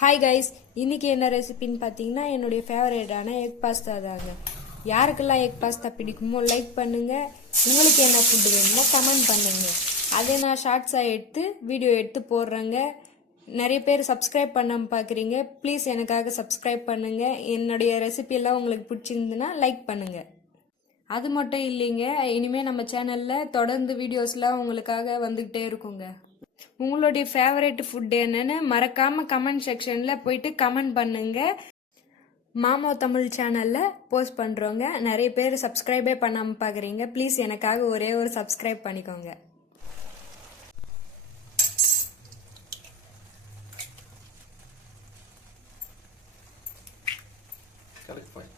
Hi guys, இன்னைக்கு என்ன ரெசிபின்னு பார்த்தீங்கன்னா என்னுடைய ஃபேவரேட்டான எக் பாஸ்தா தாங்க. யாருக்கெல்லாம் எக் பாஸ்தா பிடிக்குமோ லைக் பண்ணுங்க. உங்களுக்கு என்ன ஃபுட்டு வேணுமோ கமெண்ட் பண்ணுங்க. அதை நான் ஷார்ட்ஸாக எடுத்து வீடியோ எடுத்து போடுறேங்க. நிறைய பேர் சப்ஸ்கிரைப் பண்ணாமல் பார்க்குறீங்க. ப்ளீஸ் எனக்காக சப்ஸ்கிரைப் பண்ணுங்க. என்னுடைய ரெசிபியெல்லாம் உங்களுக்கு பிடிச்சிருந்துன்னா லைக் பண்ணுங்க. அது மட்டும் இல்லைங்க, இனிமேல் நம்ம சேனலில் தொடர்ந்து வீடியோஸ்லாம் உங்களுக்காக வந்துக்கிட்டே இருக்குங்க. உங்களுடைய ஃபேவரட் ஃபுட் என்னன்னு மறக்காம கமெண்ட் செக்ஷன்ல போயிட்டு கமெண்ட் பண்ணுங்க. மாமா தமிழ் சேனல்ல போஸ்ட் பண்றோங்க. நிறைய பேர் சப்ஸ்கிரைபே பண்ணாம பாக்குறீங்க. ப்ளீஸ் எனக்காக ஒரே ஒரு சப்ஸ்கிரைப் பண்ணிக்கோங்க. Correct point.